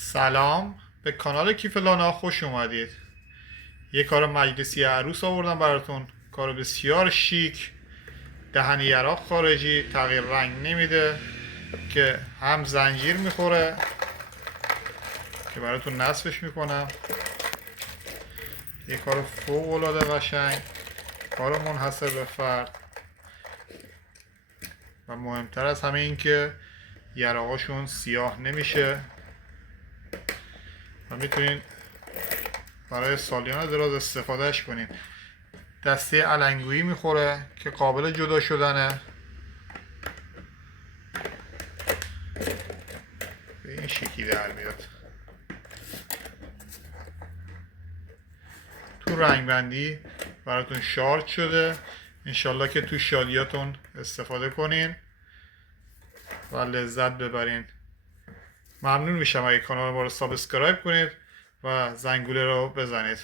سلام، به کانال کیف لانا خوش اومدید. یه کار مجلسی عروس آوردم براتون. کار بسیار شیک، دهن یراق خارجی، تغییر رنگ نمیده، که هم زنجیر میخوره که براتون نصفش میکنم. یه کار فوق العاده قشنگ، کار منحصر به فرد، و مهمتر از همه این که یراقاشون سیاه نمیشه و میتونین برای سالیان دراز استفادهش کنین. دسته علنگویی میخوره که قابل جدا شدنه. به این شکلی در میاد. تو رنگ بندی براتون شارژ شده. انشالله که تو شادیاتون استفاده کنین و لذت ببرین. ممنون میشم اگه کانال ما رو سابسکرایب کنید و زنگوله رو بزنید.